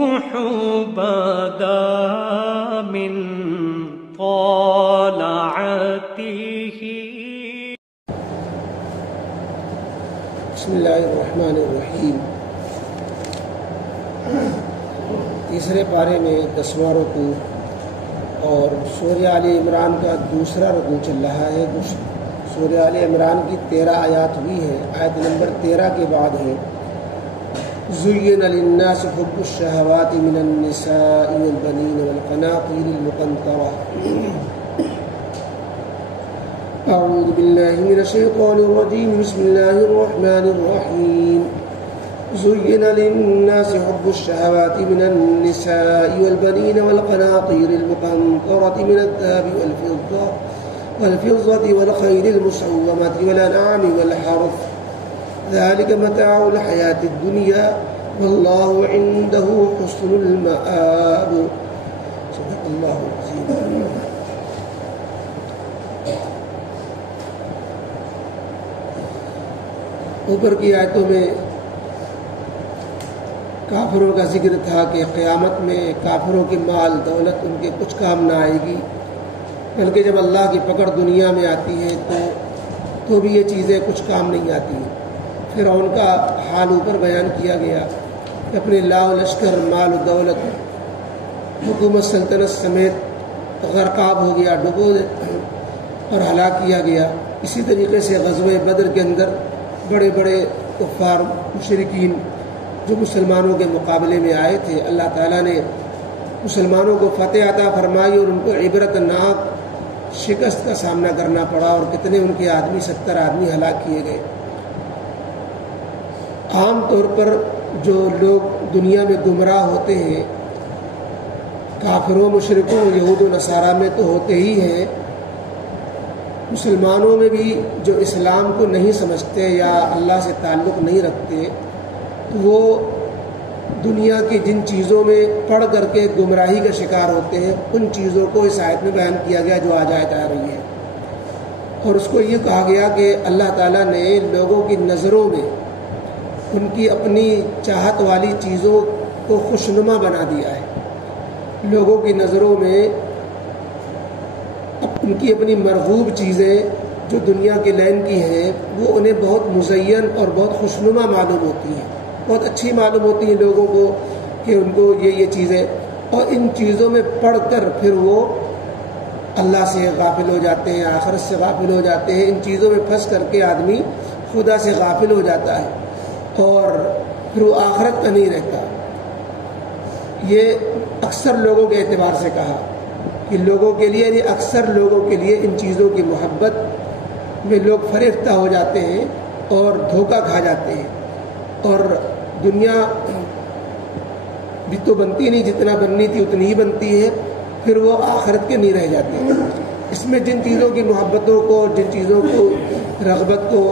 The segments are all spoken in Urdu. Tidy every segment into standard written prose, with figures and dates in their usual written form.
الصبح بدا من طلعته. بسم اللہ الرحمن الرحیم. تیسرے پارے میں 10واں رکوع اور سورہ آل عمران کا دوسرا رکوع چل رہا ہے. سورہ آل عمران کی 13 آیات ہوئی ہے. آیت نمبر 13 کے بعد ہے زُيِّنَ لِلنَّاسِ حُبُّ الشَّهَوَاتِ مِنَ النِّسَاءِ وَالْبَنِينَ وَالْقَنَاطِيرِ الْمُقَنطَرَةِ. أعوذ بالله من الشيطان الرجيم. بسم الله الرحمن الرحيم. زُيِّنَ لِلنَّاسِ حُبُّ الشَّهَوَاتِ مِنَ النِّسَاءِ وَالْبَنِينَ وَالْقَنَاطِيرِ الْمُقَنطَرَةِ مِنَ الذَّهَبِ والفضة والخيل المسومة والأنعام والحرث ذلك متاع الحياة الدنيا والله عنده حسن المآب. صدق الله العظيم. اوپر کی آیتوں میں کافروں کا ذکر تھا کہ قیامت میں کافروں کی مال دولت ان کے کچھ کام نہ آئے گی، بلکہ جب اللہ کی پکڑ دنیا میں آتی ہے تو بھی یہ چیزیں کچھ کام نہیں آتی ہیں. فرعون کا حال اوپر بیان کیا گیا کہ اپنے لاؤ لشکر مال و دولت حکومت سلطنت سمیت غرقاب ہو گیا، ڈبو اور ہلاک کیا گیا. اسی طریقے سے غزوہ بدر کے اندر بڑے بڑے کفار مشرکین جو مسلمانوں کے مقابلے میں آئے تھے، اللہ تعالیٰ نے مسلمانوں کو فتح عطا فرمائی اور ان کو عبرت ناک شکست کا سامنا کرنا پڑا اور کتنے ان کے آدمی 70 آدمی ہلاک کیے گئے. عام طور پر جو لوگ دنیا میں گمراہ ہوتے ہیں کافروں مشرکوں یہود و نصارہ میں تو ہوتے ہی ہیں، مسلمانوں میں بھی جو اسلام کو نہیں سمجھتے یا اللہ سے تعلق نہیں رکھتے تو وہ دنیا کی جن چیزوں میں پڑھ کر کے گمراہی کا شکار ہوتے ہیں ان چیزوں کو اس آیت میں بیان کیا گیا جو آج آیت آ رہی ہے. اور اس کو یہ کہا گیا کہ اللہ تعالیٰ نے لوگوں کی نظروں میں ان کی اپنی چاہت والی چیزوں کو خوشنما بنا دیا ہے. لوگوں کی نظروں میں ان کی اپنی مرغوب چیزیں جو دنیا کے لین کی ہیں وہ انہیں بہت مزین اور بہت خوشنما معلوم ہوتی ہیں، بہت اچھی معلوم ہوتی ہیں لوگوں کو کہ ان کو یہ چیزیں، اور ان چیزوں میں پڑھ کر پھر وہ اللہ سے غافل ہو جاتے ہیں، آخرت سے غافل ہو جاتے ہیں. ان چیزوں میں پھنس کر کے آدمی خدا سے غافل ہو جاتا ہے اور پھر وہ آخرت کا نہیں رہتا. یہ اکثر لوگوں کے اعتبار سے کہا کہ لوگوں کے لیے یعنی اکثر لوگوں کے لیے ان چیزوں کی محبت میں لوگ فریفتہ ہو جاتے ہیں اور دھوکہ کھا جاتے ہیں، اور دنیا بھی تو بنتی نہیں، جتنا بننی تھی اتنی ہی بنتی ہے، پھر وہ آخرت کے نہیں رہ جاتے ہیں. اس میں جن چیزوں کی محبتوں کو، جن چیزوں کو رغبت کو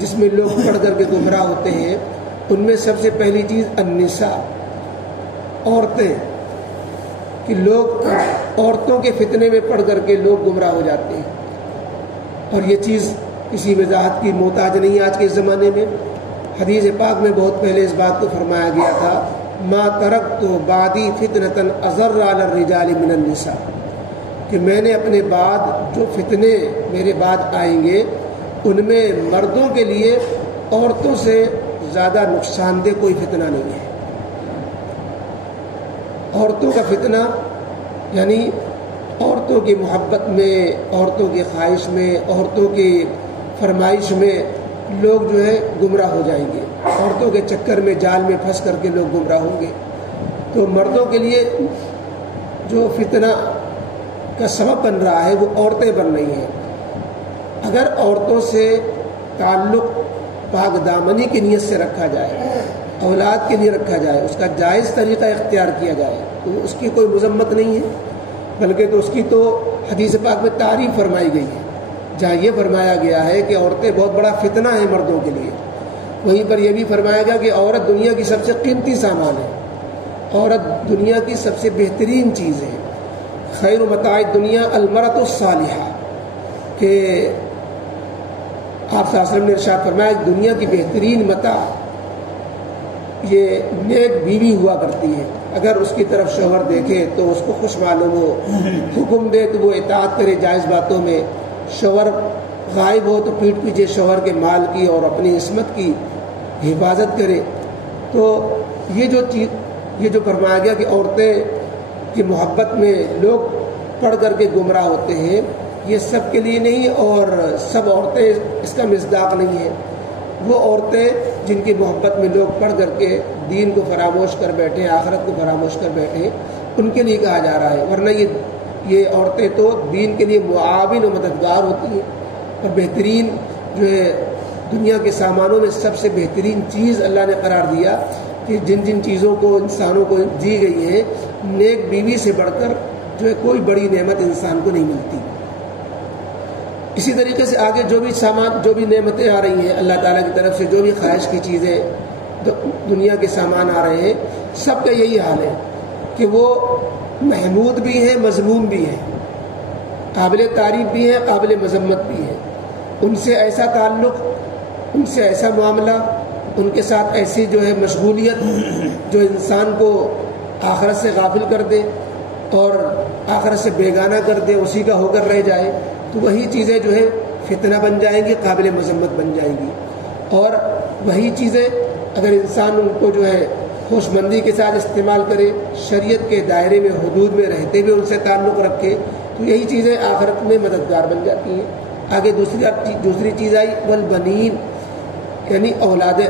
جس میں لوگ پڑھ کر کے گمراہ ہوتے ہیں ان میں سب سے پہلی چیز النساء، عورتیں، کہ لوگ عورتوں کے فتنے میں پڑھ کر کے لوگ گمراہ ہو جاتے ہیں. اور یہ چیز کسی وضاحت کی محتاج نہیں آج کے زمانے میں. حدیث پاک میں بہت پہلے اس بات کو فرمایا گیا تھا ما ترکت بعدی فتنة اضر علی الرجال من النساء، کہ میں نے اپنے بعد جو فتنے میرے بعد آئیں گے ان میں مردوں کے لیے عورتوں سے زیادہ نقصان دہ کوئی فتنہ نہیں ہے. عورتوں کا فتنہ یعنی عورتوں کی محبت میں، عورتوں کی خواہش میں، عورتوں کی فرمائش میں لوگ جو ہے گمراہ ہو جائیں گے. عورتوں کے چکر میں جال میں پھنس کر کے لوگ گمراہ ہوں گے. تو مردوں کے لیے جو فتنہ کا سبب بن رہا ہے وہ عورتیں بن رہی ہیں. اگر عورتوں سے تعلق پاک دامنی کی نیت سے رکھا جائے، اولاد کے لیے رکھا جائے، اس کا جائز طریقہ اختیار کیا جائے تو اس کی کوئی مذمت نہیں ہے، بلکہ تو اس کی تو حدیث پاک میں تعریف فرمائی گئی ہے جہاں یہ فرمایا گیا ہے کہ عورتیں بہت بڑا فتنہ ہیں مردوں کے لیے. وہیں پر یہ بھی فرمایا گیا کہ عورت دنیا کی سب سے قیمتی سامان ہے، عورت دنیا کی سب سے بہترین چیز ہے. خیر متاع دنیا المرأۃ الصالحہ، کہ آپ صلی اللہ علیہ وسلم نے ارشاد فرمایا دنیا کی بہترین متاع یہ نیک بیوی ہوا کرتی ہے، اگر اس کی طرف شوہر دیکھے تو اس کو خوش معلوم ہو، حکم دے تو وہ اطاعت کرے جائز باتوں میں، شوہر غائب ہو تو پیٹھ پیچھے شوہر کے مال کی اور اپنی عصمت کی حفاظت کرے۔ تو یہ جو فرمایا گیا کہ عورتیں کی محبت میں لوگ پڑھ کر کے گمراہ ہوتے ہیں، یہ سب کے لیے نہیں اور سب عورتیں اس کا مصداق نہیں ہے۔ وہ عورتیں جن کی محبت میں لوگ پڑھ کر کے دین کو فراموش کر بیٹھے، آخرت کو فراموش کر بیٹھے، ان کے لیے کہا جا رہا ہے، ورنہ یہ عورتیں تو دین کے لیے معاون و مددگار ہوتی ہیں۔ اور بہترین جو ہے دنیا کے سامانوں میں سب سے بہترین چیز اللہ نے قرار دیا کہ جن چیزوں کو انسانوں کو دی گئی ہے، نیک بیوی سے بڑھ کر جو ہے کوئی بڑی نعمت انسان کو نہیں ملتی۔ اسی طریقے سے آگے جو بھی نعمتیں آ رہی ہیں اللہ تعالیٰ کی طرف سے، جو بھی خواہش کی چیزیں دنیا کے سامان آ رہے ہیں، سب کا یہی حال ہے کہ وہ محمود بھی ہیں، مذموم بھی ہیں، قابل تعریف بھی ہیں، قابل مذمت بھی ہیں۔ ان سے ایسا تعلق، ان سے ایسا معاملہ، ان کے ساتھ ایسی جو ہے مشغولیت جو انسان کو آخرت سے غافل کر دے اور آخرت سے بیگانہ کر دے، اسی کا ہو کر رہ جائے، تو وہی چیزیں جو ہے فتنہ بن جائیں گی، قابل مذمت بن جائیں گی۔ اور وہی چیزیں اگر انسان ان کو جو ہے ہوش مندی کے ساتھ استعمال کرے، شریعت کے دائرے میں حدود میں رہتے ہوئے ان سے تعلق رکھے، تو یہی چیزیں آخرت میں مددگار بن جاتی ہیں۔ آگے دوسری چیز آئی والبنین، یعنی اولاد۔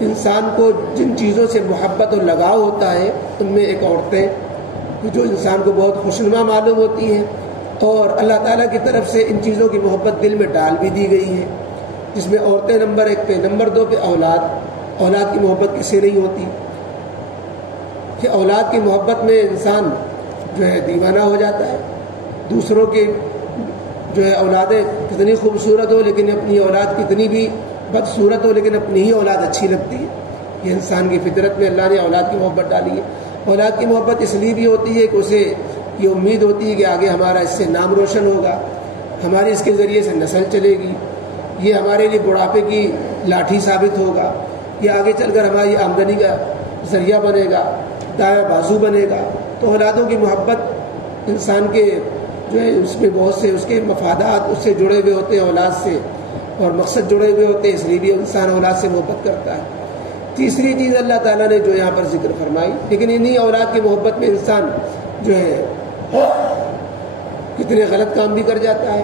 انسان کو جن چیزوں سے محبت اور لگاؤ ہوتا ہے، ان میں ایک عورتیں جو انسان کو بہت خوشنما معلوم ہوتی ہیں، اور اللہ تعالیٰ کی طرف سے ان چیزوں کی محبت دل میں ڈال بھی دی گئی ہے، جس میں عورتیں نمبر 1 پہ، نمبر 2 پہ اولاد کی محبت کسی نہیں ہوتی کہ اولاد کی محبت میں انسان جو ہے دیوانہ ہو جاتا ہے۔ دوسروں کے جو ہے اولادیں کتنی خوبصورت ہو لیکن اپنی اولاد کتنی بھی بدصورت ہو، لیکن اپنی ہی اولاد اچھی لگتی ہے۔ یہ انسان کی فطرت میں اللہ نے اولاد کی محبت ڈالی ہے۔ اولاد کی محبت اس لیے بھی ہوتی ہے کہ اسے یہ امید ہوتی ہے کہ آگے ہمارا اس سے نام روشن ہوگا، ہماری اس کے ذریعے سے نسل چلے گی، یہ ہمارے لیے بڑھاپے کی لاٹھی ثابت ہوگا، یہ آگے چل کر ہماری آمدنی کا ذریعہ بنے گا، دایاں بازو بنے گا۔ تو اولادوں کی محبت انسان کے جو ہے اس میں بہت سے اس کے مفادات اس سے جڑے ہوئے ہوتے ہیں، اولاد سے، اور مقصد جڑے ہوئے ہوتے ہیں، اس لیے بھی انسان اولاد سے محبت کرتا ہے۔ تیسری چیز اللہ تعالیٰ نے جو یہاں پر ذکر فرمائی، لیکن انہی اولاد کی محبت میں انسان جو ہے کتنے غلط کام بھی کر جاتا ہے۔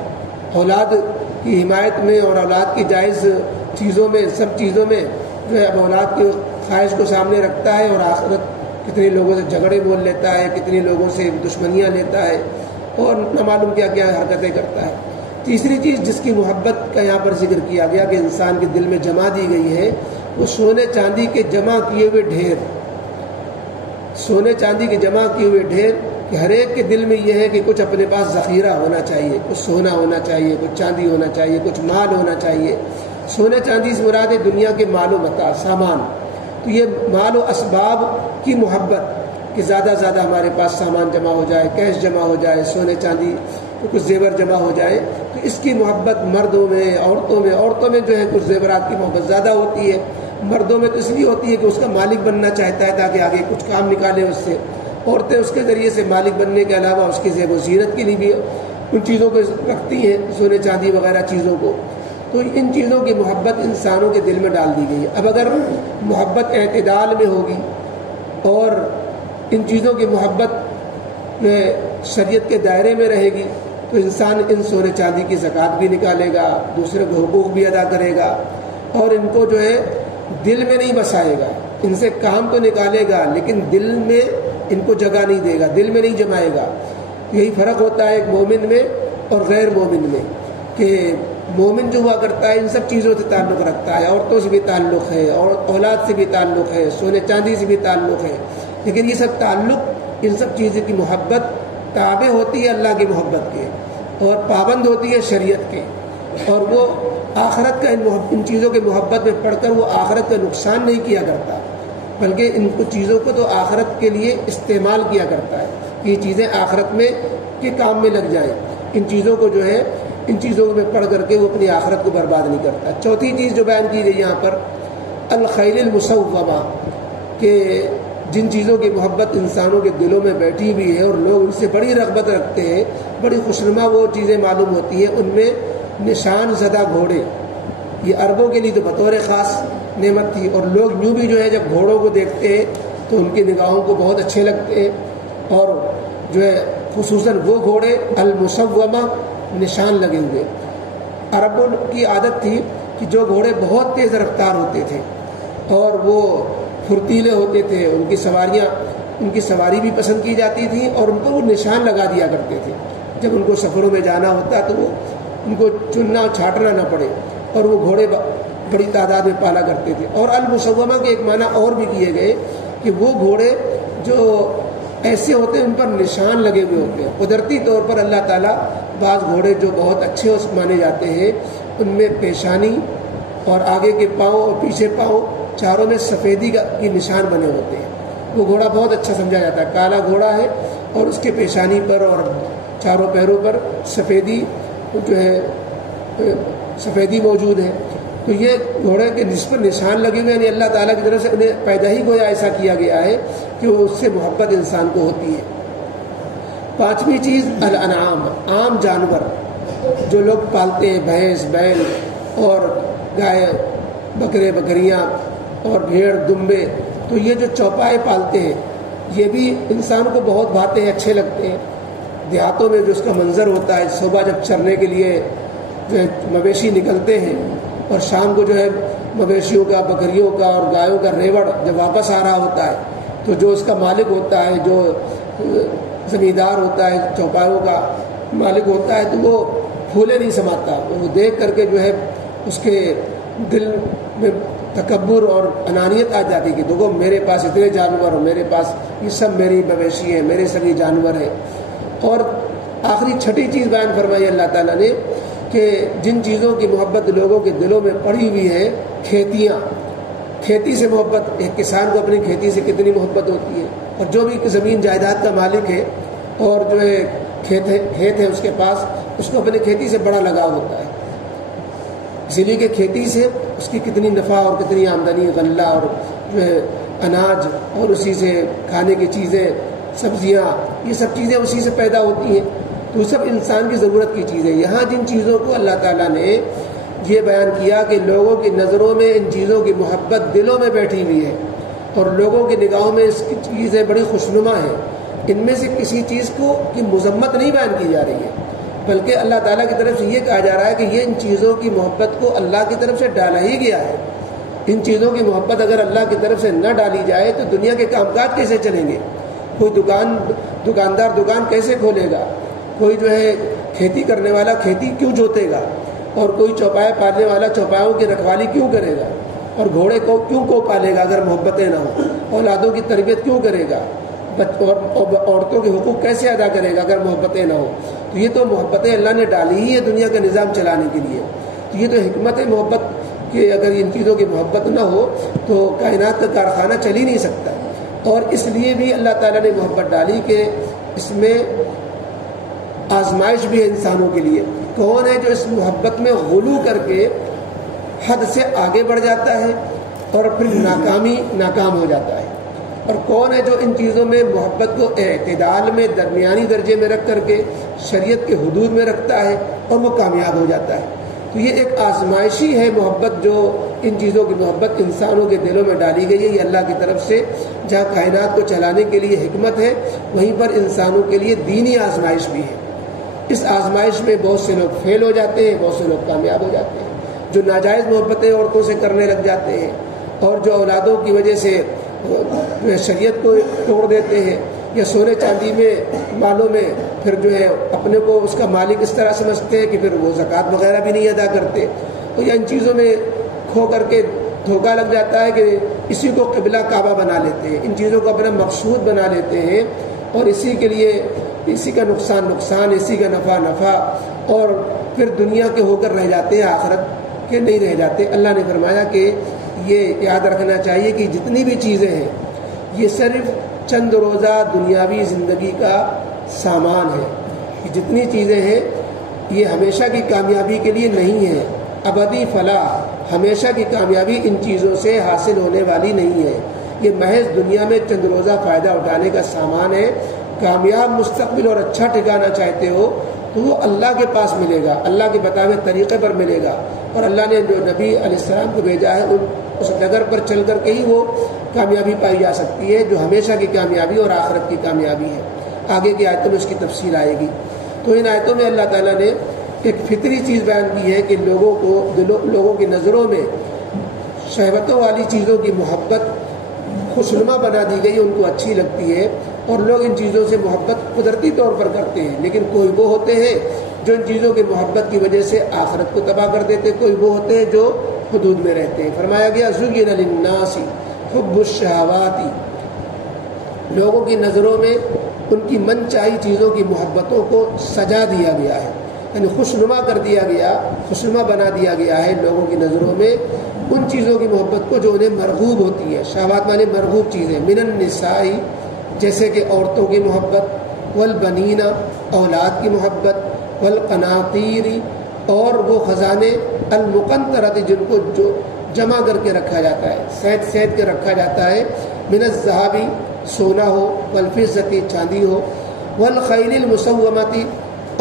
اولاد کی حمایت میں اور اولاد کی جائز چیزوں میں، سب چیزوں میں جو ہے اب اولاد کی خواہش کو سامنے رکھتا ہے، اور آخرت کتنے لوگوں سے جھگڑے بول لیتا ہے، کتنے لوگوں سے دشمنیاں لیتا ہے، اور نہ معلوم کیا کیا حرکتیں کرتا ہے۔ تیسری چیز جس کی محبت کا یہاں پر ذکر کیا گیا کہ انسان کے دل میں جمع دی گئی ہے، وہ سونے چاندی کے جمع کیے ہوئے ڈھیر، سونے چاندی کے جمع کیے ہوئے ڈھیر، کہ ہر ایک کے دل میں یہ ہے کہ کچھ اپنے پاس ذخیرہ ہونا چاہیے، کچھ سونا ہونا چاہیے، کچھ چاندی ہونا چاہیے، کچھ مال ہونا چاہیے۔ سونے چاندی سے مراد ہے دنیا کے مال و متاع، سامان۔ تو یہ مال و اسباب کی محبت کہ زیادہ سے زیادہ ہمارے پاس سامان جمع ہو جائے، کیش جمع ہو جائے، سونے چاندی کچھ زیور جمع ہو جائے، تو اس کی محبت مردوں میں، عورتوں میں جو ہے کچھ زیورات کی محبت زیادہ ہوتی ہے۔ مردوں میں تو اس لیے ہوتی ہے کہ اس کا مالک بننا چاہتا ہے تاکہ آگے کچھ کام نکالے اس سے، عورتیں اس کے ذریعے سے مالک بننے کے علاوہ اس کی زیب و زینت کے لیے بھی ان چیزوں کو رکھتی ہیں، سونے چاندی وغیرہ چیزوں کو۔ تو ان چیزوں کی محبت انسانوں کے دل میں ڈال دی گئی ہے۔ اب اگر محبت اعتدال میں ہوگی اور ان چیزوں کی محبت جو ہے شریعت کے دائرے میں رہے گی، تو انسان ان سونے چاندی کی زکوٰۃ بھی نکالے گا، دوسرے کو حقوق بھی ادا کرے گا، اور ان کو جو ہے دل میں نہیں بسائے گا۔ ان سے کام تو نکالے گا لیکن دل میں ان کو جگہ نہیں دے گا، دل میں نہیں جمائے گا۔ یہی فرق ہوتا ہے ایک مومن میں اور غیر مومن میں، کہ مومن جو ہوا کرتا ہے ان سب چیزوں سے تعلق رکھتا ہے، عورتوں سے بھی تعلق ہے، اور اولاد سے بھی تعلق ہے، سونے چاندی سے بھی تعلق ہے، لیکن یہ سب تعلق، ان سب چیزوں کی محبت تابع ہوتی ہے اللہ کی محبت کے، اور پابند ہوتی ہے شریعت کے، اور وہ آخرت کا ان چیزوں کے محبت میں پڑھ کر وہ آخرت کا نقصان نہیں کیا کرتا، بلکہ ان چیزوں کو تو آخرت کے لیے استعمال کیا کرتا ہے کہ یہ چیزیں آخرت میں کے کام میں لگ جائیں۔ ان چیزوں کو جو ہے ان چیزوں میں پڑھ کر کے وہ اپنی آخرت کو برباد نہیں کرتا۔ چوتھی چیز جو بیان کی گئی یہاں پر الخیل المسومہ کہ جن چیزوں کی محبت انسانوں کے دلوں میں بیٹھی ہوئی ہے اور لوگ ان سے بڑی رغبت رکھتے ہیں، بڑی خوشنما وہ چیزیں معلوم ہوتی ہیں، ان میں نشان زدہ گھوڑے، یہ عربوں کے لیے تو بطور خاص نعمت تھی، اور لوگ یوں بھی جو ہے جب گھوڑوں کو دیکھتے ہیں تو ان کی نگاہوں کو بہت اچھے لگتے ہیں، اور جو ہے خصوصاً وہ گھوڑے المسومہ نشان لگے ہوئے۔ عربوں کی عادت تھی کہ جو گھوڑے بہت تیز رفتار ہوتے تھے اور وہ پھرتیلے ہوتے تھے، ان کی سواری بھی پسند کی جاتی تھی، اور ان پر وہ نشان لگا دیا کرتے تھے جب ان کو سفروں میں جانا ہوتا تو وہ ان کو چننا اور چھانٹنا نہ پڑے، اور وہ گھوڑے بڑی تعداد میں پالا کرتے تھے۔ اور المسومہ کے ایک معنی اور بھی کیے گئے کہ وہ گھوڑے جو ایسے ہوتے ہیں ان پر نشان لگے ہوئے ہوتے ہیں۔ قدرتی طور پر اللہ تعالیٰ بعض گھوڑے جو بہت اچھے مانے جاتے ہیں ان میں پیشانی اور آگے کے پاؤں اور پیچھے پاؤں چاروں میں سفیدی کی نشان بنے ہوتے ہیں، وہ گھوڑا بہت اچھا سمجھا جاتا ہے، کالا گھوڑا ہے اور اس کے پیشانی پر اور چاروں پیروں پر سفیدی جو ہے سفیدی موجود ہے، تو یہ گھوڑے کے جس پر نشان لگے ہوئے، یعنی اللہ تعالیٰ کی طرف سے انہیں پیدا ہی گویا ایسا کیا گیا ہے کہ وہ اس سے محبت انسان کو ہوتی ہے۔ پانچویں چیز الانعام، عام جانور جو لوگ پالتے ہیں، بھینس، بیل اور گائے، بکرے، بکریاں اور بھیڑ، دمبے، تو یہ جو چوپائے پالتے ہیں یہ بھی انسان کو بہت بھاتے ہیں، اچھے لگتے ہیں۔ دیہاتوں میں جو اس کا منظر ہوتا ہے، صبح جب چرنے کے لیے جو ہے مویشی نکلتے ہیں اور شام کو جو ہے مویشیوں کا، بکریوں کا اور گایوں کا ریوڑ جب واپس آ رہا ہوتا ہے تو جو اس کا مالک ہوتا ہے، جو زمیندار ہوتا ہے، چوپایوں کا مالک ہوتا ہے، تو وہ پھولے نہیں سماتا، وہ دیکھ کر کے جو ہے اس کے دل میں تکبر اور انانیت آ جاتی کہ دیکھو میرے پاس اتنے جانور اور میرے پاس یہ سب میری مویشی ہیں، میرے سب یہ جانور ہیں۔ اور آخری چھٹی چیز بیان فرمائی اللہ تعالیٰ نے کہ جن چیزوں کی محبت لوگوں کے دلوں میں پڑی ہوئی ہے، کھیتیاں، کھیتی سے محبت، ایک کسان کو اپنی کھیتی سے کتنی محبت ہوتی ہے، اور جو بھی زمین جائیداد کا مالک ہے اور جو ہے کھیت ہے اس کے پاس، اس کو اپنی کھیتی سے بڑا لگاؤ ہوتا ہے، اسی لیے کہ کھیتی سے اس کی کتنی نفع اور کتنی آمدنی، غلہ اور جو ہے اناج اور اسی سے کھانے کی چیزیں، سبزیاں، یہ سب چیزیں اسی سے پیدا ہوتی ہیں، تو سب انسان کی ضرورت کی چیزیں۔ یہاں جن چیزوں کو اللہ تعالیٰ نے یہ بیان کیا کہ لوگوں کی نظروں میں ان چیزوں کی محبت دلوں میں بیٹھی ہوئی ہے اور لوگوں کی نگاہوں میں اس کی چیزیں بڑی خوشنما ہیں، ان میں سے کسی چیز کی مذمت نہیں بیان کی جا رہی ہے، بلکہ اللہ تعالیٰ کی طرف سے یہ کہا جا رہا ہے کہ یہ ان چیزوں کی محبت کو اللہ کی طرف سے ڈالا ہی گیا ہے۔ ان چیزوں کی محبت اگر اللہ کی طرف سے نہ ڈالی جائے تو دنیا کے کام کاج کیسے چلیں گے؟ کوئی دکاندار دکان کیسے کھولے گا؟ کوئی جو ہے کھیتی کرنے والا کھیتی کیوں جوتے گا؟ اور کوئی چوپائے پالنے والا چوپایوں کی رکھوالی کیوں کرے گا؟ اور گھوڑے کو کیوں پالے گا اگر محبتیں نہ ہوں؟ اولادوں کی تربیت کیوں کرے گا؟ عورتوں کے حقوق کیسے ادا کرے گا اگر محبتیں نہ ہوں؟ تو یہ تو محبتیں اللہ نے ڈالی ہی ہے دنیا کا نظام چلانے کے لیے، تو یہ تو حکمت ہے محبت کہ اگر ان چیزوں کی محبت نہ ہو تو کائنات کا کارخانہ چل ہی نہیں سکتا۔ اور اس لیے بھی اللہ تعالیٰ نے محبت ڈالی کہ اس میں آزمائش بھی ہے انسانوں کے لیے۔ کون ہے جو اس محبت میں غلو کر کے حد سے آگے بڑھ جاتا ہے اور پھر ناکام ہو جاتا ہے، اور کون ہے جو ان چیزوں میں محبت کو اعتدال میں، درمیانی درجے میں رکھ کر کے شریعت کے حدود میں رکھتا ہے اور وہ کامیاب ہو جاتا ہے۔ تو یہ ایک آزمائشی ہے محبت، جو ان چیزوں کی محبت انسانوں کے دلوں میں ڈالی گئی ہے، یہ اللہ کی طرف سے جہاں کائنات کو چلانے کے لیے حکمت ہے، وہیں پر انسانوں کے لیے دینی آزمائش بھی ہے۔ اس آزمائش میں بہت سے لوگ فیل ہو جاتے ہیں، بہت سے لوگ کامیاب ہو جاتے ہیں، جو ناجائز محبتیں عورتوں سے کرنے لگ جاتے ہیں اور جو اولادوں کی وجہ سے شریعت کو توڑ دیتے ہیں، یا سونے چاندی میں، مالوں میں پھر جو ہے اپنے کو اس کا مالک اس طرح سمجھتے ہیں کہ پھر وہ زکوٰۃ وغیرہ بھی نہیں ادا کرتے، تو یا ان چیزوں میں کھو کر کے دھوکہ لگ جاتا ہے کہ اسی کو قبلہ کعبہ بنا لیتے ہیں، ان چیزوں کو اپنا مقصود بنا لیتے ہیں، اور اسی کے لیے اسی کا نقصان، اسی کا نفع، اور پھر دنیا کے ہو کر رہ جاتے ہیں، آخرت کے نہیں رہ جاتے۔ اللہ نے فرمایا کہ یہ یاد رکھنا چاہیے کہ جتنی بھی چیزیں ہیں یہ صرف چند روزہ دنیاوی زندگی کا سامان ہے، کہ جتنی چیزیں ہیں یہ ہمیشہ کی کامیابی کے لیے نہیں ہے، ابدی فلاح ہمیشہ کی کامیابی ان چیزوں سے حاصل ہونے والی نہیں ہے، یہ محض دنیا میں چند روزہ فائدہ اٹھانے کا سامان ہے۔ کامیاب مستقبل اور اچھا ٹھکانہ چاہتے ہو تو وہ اللہ کے پاس ملے گا، اللہ کے بتائے ہوئے طریقے پر ملے گا، اور اللہ نے جو نبی علیہ السلام کو بھیجا ہے اس ڈگر پر چل کر کے ہی وہ کامیابی پائی جا سکتی ہے، جو ہمیشہ کی کامیابی اور آخرت کی کامیابی ہے۔ آگے کی آیتوں میں اس کی تفصیل آئے گی۔ تو ان آیتوں میں اللہ تعالیٰ نے ایک فطری چیز بیان کی ہے کہ لوگوں کی نظروں میں شہوتوں والی چیزوں کی محبت خوشنما بنا دی گئی، ان کو اچھی لگتی ہے، اور لوگ ان چیزوں سے محبت قدرتی طور پر کرتے ہیں، لیکن کوئی وہ ہوتے ہیں جو ان چیزوں کی محبت کی وجہ سے آخرت کو تباہ کر دیتے، کوئی وہ ہوتے ہیں جو حدود میں رہتے ہیں۔ فرمایا گیا زُيِّنَ لِلنَّاسِ حُبُّ الشَّهَوَاتِ، لوگوں کی نظروں میں ان کی من چاہی چیزوں کی محبتوں کو سجا دیا گیا ہے، یعنی خوشنما کر دیا گیا، خوشنما بنا دیا گیا ہے لوگوں کی نظروں میں ان چیزوں کی محبت کو جو انہیں مرغوب ہوتی ہے۔ شہوات مانے مرغوب چیزیں، من النساء جیسے کہ عورتوں کی محبت، والبنین اولاد کی محبت، والقناطیر اور وہ خزانے، المقنطرۃ جن کو جو جمع کر کے رکھا جاتا ہے، سید کے رکھا جاتا ہے، من الذهب سونا ہو، والفضۃ چاندی ہو، والخیل المسومۃ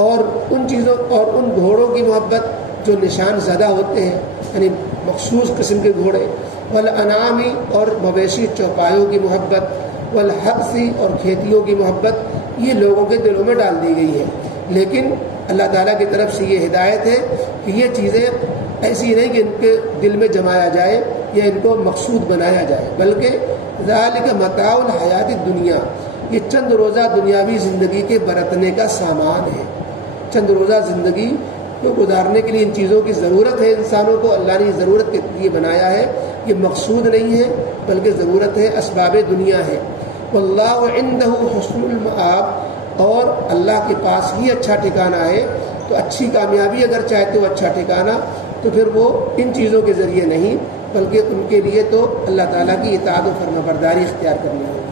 اور ان چیزوں اور ان گھوڑوں کی محبت جو نشان زدہ ہوتے ہیں، یعنی مخصوص قسم کے گھوڑے، والانعام اور مویشی چوپایوں کی محبت، والحرث اور کھیتیوں کی محبت، یہ لوگوں کے دلوں میں ڈال دی گئی ہے۔ لیکن اللہ تعالیٰ کی طرف سے یہ ہدایت ہے کہ یہ چیزیں ایسی نہیں کہ ان کے دل میں جمایا جائے یا ان کو مقصود بنایا جائے، بلکہ ذالک متاع الحیات الدنیا، یہ چند روزہ دنیاوی زندگی کے برتنے کا سامان ہے۔ چند روزہ زندگی کو گزارنے کے لیے ان چیزوں کی ضرورت ہے انسانوں کو، اللہ نے ضرورت کے لیے بنایا ہے، یہ مقصود نہیں ہے بلکہ ضرورت ہے، اسباب دنیا ہے۔ واللہ عندہ حسن المآب، اور اللہ کے پاس ہی اچھا ٹھکانہ ہے، تو اچھی کامیابی اگر چاہتے ہو اچھا ٹھکانہ تو پھر وہ ان چیزوں کے ذریعے نہیں بلکہ ان کے لیے تو اللہ تعالیٰ کی اطاعت و فرمانبرداری اختیار کرنی ہوگی۔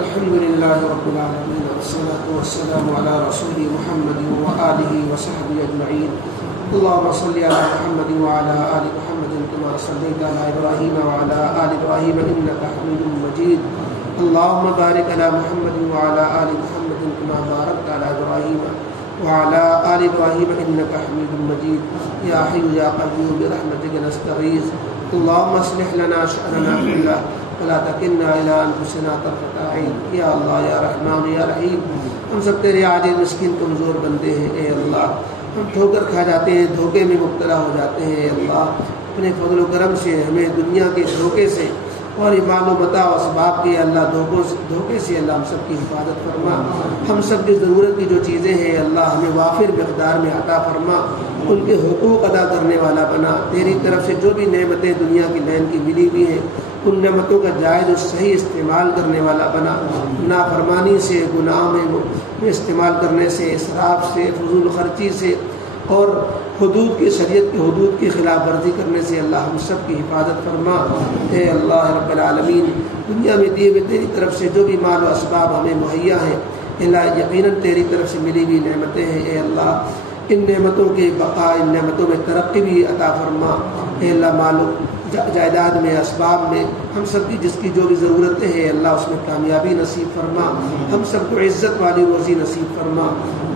الحمدللہ رب العالمین، والصلاة والسلام علی رسول محمد وآلہ وصحبہ اجمعین۔ اللهم صل على محمد وعلى آل محمد كما صليت على إبراهيم وعلى آل إبراهيم إنك حميد مجيد۔ اللهم بارك على محمد وعلى آل محمد كما باركت على إبراهيم وعلى آل إبراهيم إنك حميد مجيد۔ يا حي يا قيوم برحمتك نستغيث، اللهم اصلح لنا شأننا كله ولا تكلنا إلى أنفسنا طرفة عين۔ یا اللہ یا رحمان یا رحیم، ہم سب تیرے عاجز مسکین کمزور بندے ہیں، اے اللہ ہم ٹھوکر کھا جاتے ہیں، دھوکے میں مبتلا ہو جاتے ہیں، اے اللہ اپنے فضل و کرم سے ہمیں دنیا کے دھوکے سے اور ایمان و متاع و اسباب کے اللہ دھوکے سے اللہ ہم سب کی حفاظت فرما۔ ہم سب کی ضرورت کی جو چیزیں ہیں اللہ ہمیں وافر مقدار میں عطا فرما، ان کے حقوق ادا کرنے والا بنا۔ تیری طرف سے جو بھی نعمتیں دنیا کی لین کی ملی ہوئی ہیں ان نعمتوں کا جائز و صحیح استعمال کرنے والا بنا، نافرمانی سے، گناہ میں استعمال کرنے سے، اسراف سے، فضول خرچی سے اور حدود کی شریعت کی حدود کی خلاف ورزی کرنے سے اللہ ہم سب کی حفاظت فرما۔ اے اللہ رب العالمین، دنیا میں دیے ہوئے تیری طرف سے جو بھی مال و اسباب ہمیں مہیا ہیں اللہ یقیناً تیری طرف سے ملی ہوئی نعمتیں ہیں، اے اللہ ان نعمتوں کے بقا، ان نعمتوں میں ترقی بھی عطا فرما۔ اے اللہ مال جائیداد میں، اسباب میں ہم سب کی جس کی جو بھی ضرورتیں ہیں اللہ اس میں کامیابی نصیب فرما، ہم سب کو عزت والی روزی نصیب فرما،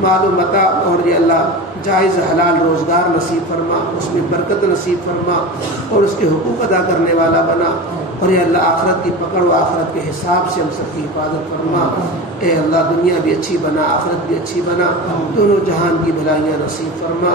مال و متاع اور یہ اللہ جائز حلال روزگار نصیب فرما، اس میں برکت نصیب فرما اور اس کے حقوق ادا کرنے والا بنا، اور یہ اللہ آخرت کی پکڑ و آخرت کے حساب سے ہم سب کی حفاظت فرما۔ اے اللہ دنیا بھی اچھی بنا، آخرت بھی اچھی بنا، دونوں جہان کی بھلائیاں نصیب فرما۔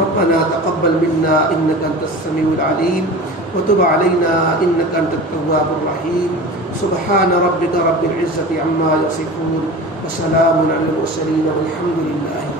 ربنا تقبل منا انك انت السميع العليم وتب علينا انك انت التواب الرحيم۔ سبحان ربك رب العزة عما يصفون وسلام على المرسلين والحمد لله